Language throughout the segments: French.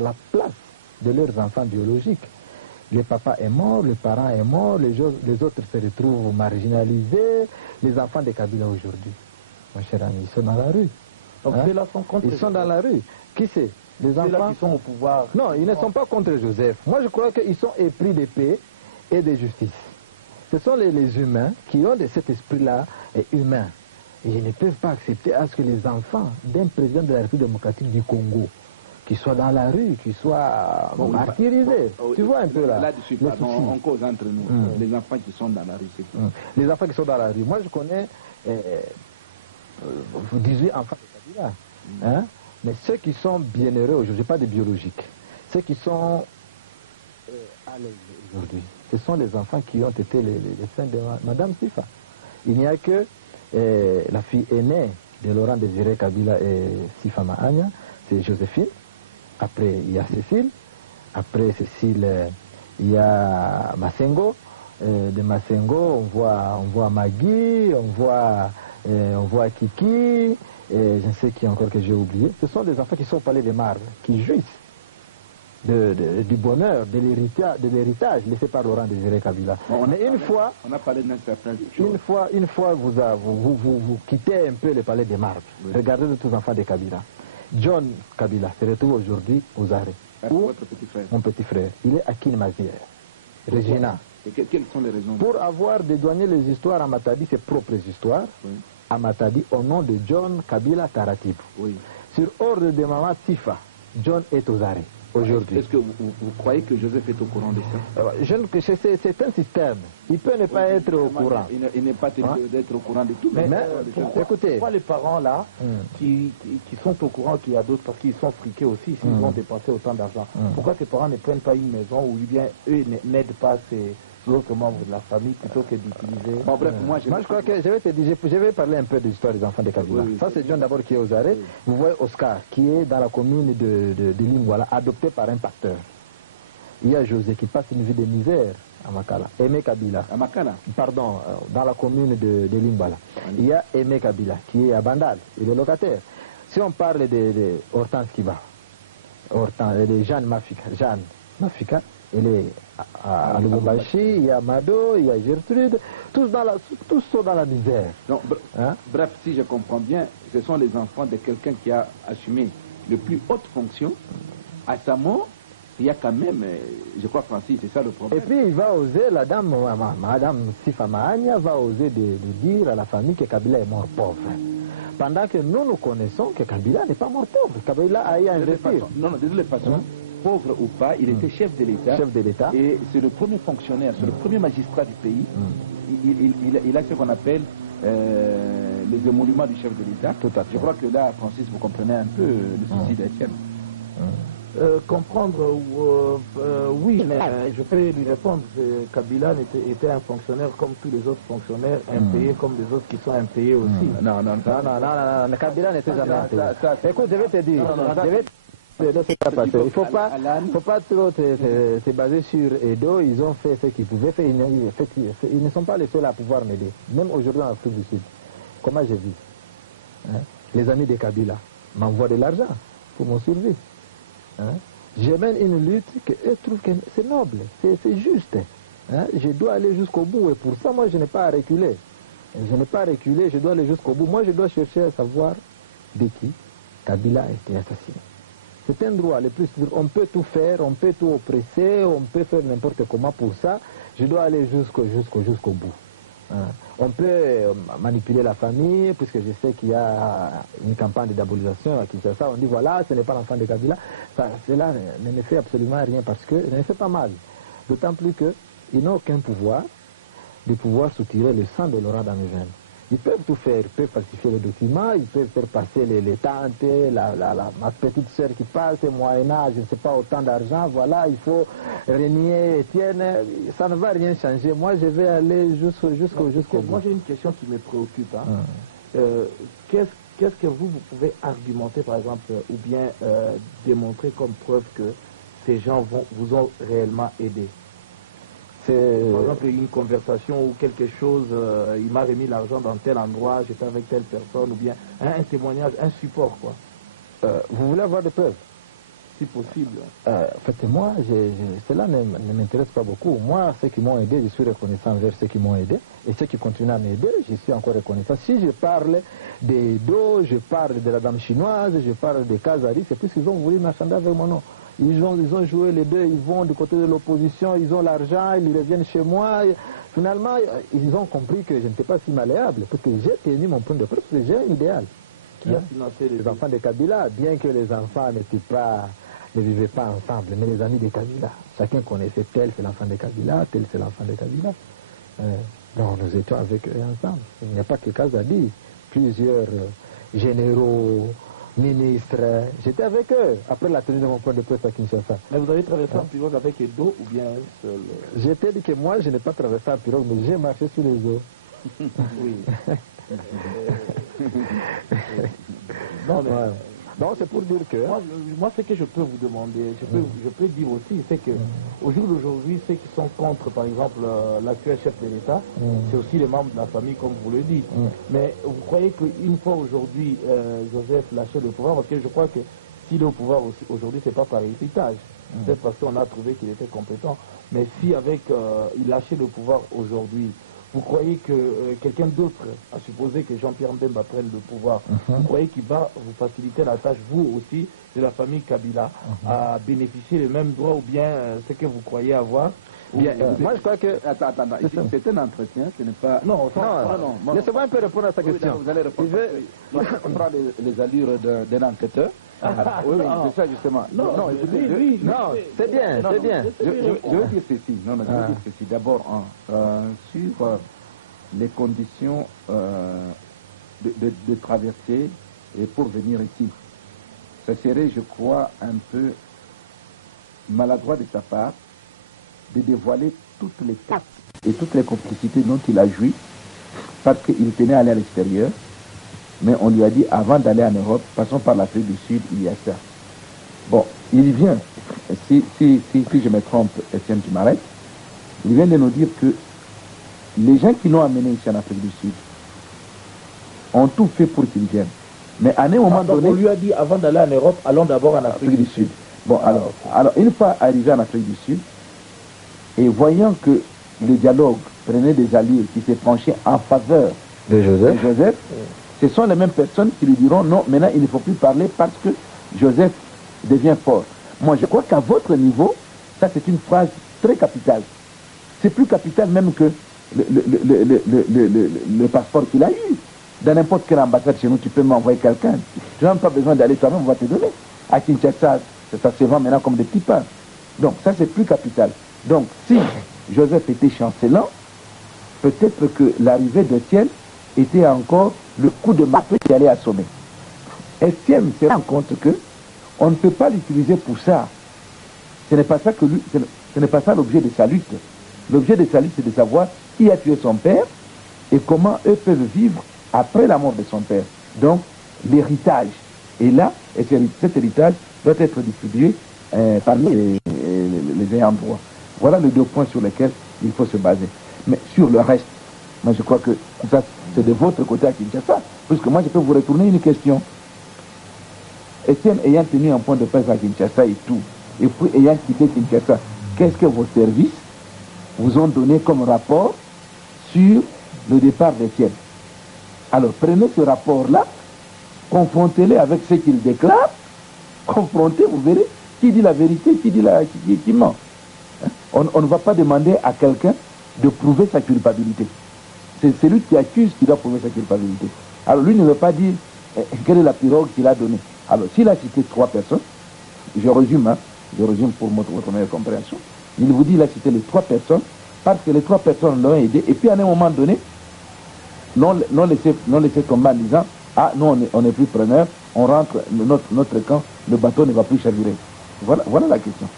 à la place de leurs enfants biologiques. Le papa est mort, le parent est mort, les autres se retrouvent marginalisés. Les enfants de Kabila aujourd'hui, mon cher ami, ils sont dans la rue. Donc ceux-là sont contre Ils sont dans la rue. Qui c'est? Les enfants qui sont au pouvoir. Non, ils ne sont pas contre Joseph. Moi, je crois qu'ils sont épris de paix et de justice. Ce sont les humains qui ont de cet esprit-là humain. Et ils ne peuvent pas accepter à ce que les enfants d'un président de la République démocratique du Congo, qui soient dans la rue, qui soient martyrisés. Tu vois un peu là. Là-dessus, on cause entre nous. Les enfants qui sont dans la rue, c'est tout. Les enfants qui sont dans la rue. Moi, je connais 18 enfants de Kabila. Hein? Mais ceux qui sont bienheureux aujourd'hui, pas des biologiques, ceux qui sont à l'aise aujourd'hui, ce sont les enfants qui ont été les seins de Madame Sifa. Il n'y a que la fille aînée de Laurent Désiré Kabila et Sifa Mahania, c'est Joséphine. Après, il y a Cécile. Après Cécile, il y a Masengo. De Masengo, on voit Magui, on voit Kiki. Je ne sais qui encore que j'ai oublié. Ce sont des enfants qui sont au palais des Marbles, qui jouissent du bonheur, de l'héritage laissé par Laurent Désiré Kabila. Bon, mais on a parlé d'un certain chose. Une fois vous quittez un peu le palais des Marbles, oui. Regardez tous les enfants de Kabila. John Kabila se retrouve aujourd'hui aux arrêts. Votre petit frère. Mon petit frère. Il est à Kinmazière, Regina. Et quelles sont les raisons? Pour avoir dédouané les histoires à Matadi, ses propres histoires, oui. À Matadi, au nom de John Kabila Taratib. Oui. Sur ordre de Maman Sifa, John est aux arrêts aujourd'hui. Est-ce que vous croyez que Joseph est au courant de ça? C'est un système. Il peut ne pas être au courant. Il n'est pas d'être au courant de tout. Mais écoutez, pourquoi les parents là, qui sont au courant qu'il y a d'autres, parce qu'ils sont friqués aussi, s'ils ont dépensé autant d'argent, pourquoi ces parents ne prennent pas une maison ou bien eux n'aident pas l'autre membre de la famille plutôt que d'utiliser... Bon, bref, moi je crois que je vais parler un peu de l'histoire des enfants de Kabila. Oui, ça c'est John d'abord qui est aux arrêts. Oui. Vous voyez Oscar qui est dans la commune de Lingwala, adopté par un pasteur. Il y a José qui passe une vie de misère à Makala. Aimé Kabila. À Makala? Pardon, dans la commune de Lingwala. Il y a Aimé Kabila qui est à Bandal, il est locataire. Si on parle de Hortense Kiba, de Jeanne Mafika, elle est à Lubumbashi, il y a Mado, il y a Gertrude, tous sont dans la misère. Donc, bref, si je comprends bien, ce sont les enfants de quelqu'un qui a assumé les plus hautes fonctions. À sa mort, il y a quand même, je crois Francis, c'est ça le problème. Et puis il va oser, Madame Sifa Mahania va oser de dire à la famille que Kabila est mort pauvre. Pendant que nous connaissons que Kabila n'est pas mort pauvre. Kabila a eu à investir. Non, de toutes les façons. Pauvre ou pas, il était chef de l'État. Chef de l'État. Et c'est le premier fonctionnaire, c'est le premier magistrat du pays. Il a ce qu'on appelle les émoluments du chef de l'État. Je crois que là, Francis, vous comprenez un peu le souci d'Étienne. Comprendre, oui, mais je peux lui répondre que Kabila était un fonctionnaire comme tous les autres fonctionnaires, impayés comme les autres qui sont impayés aussi. Non, Kabila n'était jamais impayé. Écoute, je vais te dire, il ne faut pas trop se baser sur Edo. Ils ont fait ce qu'ils pouvaient faire. Ils ne sont pas les seuls à pouvoir m'aider. Même aujourd'hui en Afrique du Sud. Comment j'ai vu les amis de Kabila m'envoient de l'argent pour mon survie. Je mène une lutte que eux trouvent que c'est noble, c'est juste. Je dois aller jusqu'au bout et pour ça, moi, je n'ai pas à reculer. Je n'ai pas à reculer, je dois aller jusqu'au bout. Moi, je dois chercher à savoir de qui Kabila a été assassiné. C'est un droit, le plus dur. On peut tout faire, on peut tout oppresser, on peut faire n'importe comment pour ça. Je dois aller jusqu'au bout. On peut manipuler la famille, puisque je sais qu'il y a une campagne de diabolisation à Kinshasa. On dit voilà, ce n'est pas l'enfant de Kabila. Cela ne me fait absolument rien parce que ne me fait pas mal. D'autant plus qu'ils n'ont aucun pouvoir de pouvoir soutirer le sang de Laurent dans mes veines. Ils peuvent tout faire, ils peuvent falsifier les documents, ils peuvent faire passer les tantes, ma petite soeur qui passe, moyen-âge, je ne sais pas, autant d'argent, voilà, il faut renier Étienne, ça ne va rien changer. Moi, je vais aller jusqu'au bout. Moi, j'ai une question qui me préoccupe. Qu'est-ce que vous pouvez argumenter, par exemple, ou bien démontrer comme preuve que ces gens vous ont réellement aidé? Par exemple, une conversation ou quelque chose, il m'a remis l'argent dans tel endroit, j'étais avec telle personne, ou bien un témoignage, un support, quoi. Vous voulez avoir des preuves? si possible. En fait, moi, cela ne m'intéresse pas beaucoup. Moi, ceux qui m'ont aidé, je suis reconnaissant envers ceux qui m'ont aidé. Et ceux qui continuent à m'aider, je suis encore reconnaissant. Si je parle des dos, je parle de la dame chinoise, je parle des Kazari, c'est plus qu'ils ont voulu marchander avec mon nom. Ils ont joué les deux, ils vont du côté de l'opposition, ils ont l'argent, ils reviennent chez moi. Finalement, ils ont compris que je n'étais pas si malléable, parce que j'ai tenu mon point de presse, parce que j'ai un idéal. Qui a financé les enfants de Kabila, bien que les enfants ne vivaient pas ensemble, mais les amis de Kabila. Chacun connaissait tel c'est l'enfant de Kabila, tel c'est l'enfant de Kabila. Donc nous étions avec eux ensemble. Il n'y a pas que Kazadi, plusieurs généraux, ministres, j'étais avec eux après la tenue de mon point de presse à Kinshasa. Mais vous avez traversé en pirogue avec Edo ou bien un seul? J'étais dit que moi je n'ai pas traversé en pirogue, mais j'ai marché sur les eaux. Oui. Non, mais donc c'est pour dire que... Moi, ce que je peux vous demander, je peux dire aussi, c'est que au jour d'aujourd'hui, ceux qui sont contre, par exemple, l'actuel chef de l'État, c'est aussi les membres de la famille, comme vous le dites. Mais vous croyez qu'une fois aujourd'hui, Joseph lâchait le pouvoir, parce que je crois que s'il est au pouvoir aujourd'hui, c'est pas par héritage, c'est parce qu'on a trouvé qu'il était compétent. Mais si avec il lâchait le pouvoir aujourd'hui, vous croyez que quelqu'un d'autre, à supposer que Jean-Pierre Mbemba prenne le pouvoir, vous croyez qu'il va vous faciliter la tâche, vous aussi, de la famille Kabila, à bénéficier des mêmes droits ou bien ce que vous croyez avoir? Bien, moi je crois que... Attends, c'est un entretien, ce n'est pas... Non. Laissez-moi un peu répondre à sa question. Vous allez répondre. On prend les allures d'un enquêteur. Oui, c'est ça justement. Non, c'est bien. Je veux dire ceci. Je veux dire ceci. D'abord, sur les conditions de traverser et pour venir ici. Ça serait, je crois, un peu maladroit de sa part de dévoiler toutes les cartes et toutes les complicités dont il a joui parce qu'il tenait à aller à l'extérieur. Mais on lui a dit, avant d'aller en Europe, passons par l'Afrique du Sud, il y a ça. Bon, il vient, si je me trompe, Etienne, tu m'arrêtes, il vient de nous dire que les gens qui l'ont amené ici en Afrique du Sud ont tout fait pour qu'il vienne. Mais à un moment donné... On lui a dit, avant d'aller en Europe, allons d'abord en Afrique du Sud. Bon, alors, une fois arrivé en Afrique du Sud, et voyant que le dialogue prenait des allures qui s'est penché en faveur de Joseph, ce sont les mêmes personnes qui lui diront non, maintenant il ne faut plus parler parce que Joseph devient fort. Moi je crois qu'à votre niveau, ça c'est une phrase très capitale. C'est plus capital même que le passeport qu'il a eu. Dans n'importe quelle ambassade chez nous, tu peux m'envoyer quelqu'un. Tu n'as même pas besoin d'aller toi-même, on va te donner. À Kinshasa, ça se vend maintenant comme des petits pains. Donc ça c'est plus capital. Donc si Joseph était chancelant, peut-être que l'arrivée d'Étienne était encore le coup de marteau qui allait assommer. Estienne se rend compte que on ne peut pas l'utiliser pour ça. Ce n'est pas ça que lui, ce n'est pas ça l'objet de sa lutte. L'objet de sa lutte, c'est de savoir qui a tué son père et comment eux peuvent vivre après la mort de son père. Donc, l'héritage est là, et cet héritage doit être distribué parmi les ayants droit. Voilà les deux points sur lesquels il faut se baser. Mais sur le reste, moi je crois que ça c'est de votre côté à Kinshasa. Puisque moi je peux vous retourner une question. Etienne ayant tenu un point de presse à Kinshasa et tout, et puis ayant quitté Kinshasa, qu'est-ce que vos services vous ont donné comme rapport sur le départ d'Etienne? Alors prenez ce rapport-là, confrontez-le avec ce qu'il déclare, confrontez, vous verrez qui dit la vérité, qui ment. On ne va pas demander à quelqu'un de prouver sa culpabilité. C'est celui qui accuse qui doit prouver sa culpabilité. Alors lui ne veut pas dire quelle est la pirogue qu'il a donnée. Alors s'il a cité 3 personnes, je résume pour votre meilleure compréhension, il vous dit qu'il a cité les 3 personnes parce que les 3 personnes l'ont aidé et puis à un moment donné, non laissé tomber en disant ah non on n'est plus preneur, on rentre notre camp, le bateau ne va plus chavirer. Voilà la question.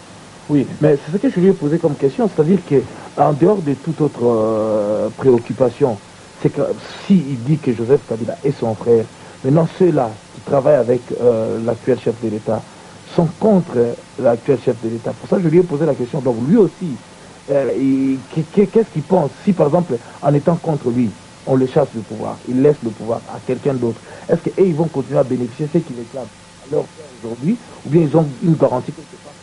Oui, mais c'est ce que je lui ai posé comme question, c'est-à-dire qu'en dehors de toute autre préoccupation, c'est que s'il dit que Joseph Kabila est son frère, maintenant ceux-là qui travaillent avec l'actuel chef de l'État sont contre l'actuel chef de l'État. Pour ça, je lui ai posé la question. Donc lui aussi, qu'est-ce qu'il pense si par exemple, en étant contre lui, on le chasse du pouvoir, il laisse le pouvoir à quelqu'un d'autre? Est-ce qu'ils vont continuer à bénéficier de ce qu'il réclame? leur aujourd'hui, ou bien ils ont une garantie quelque part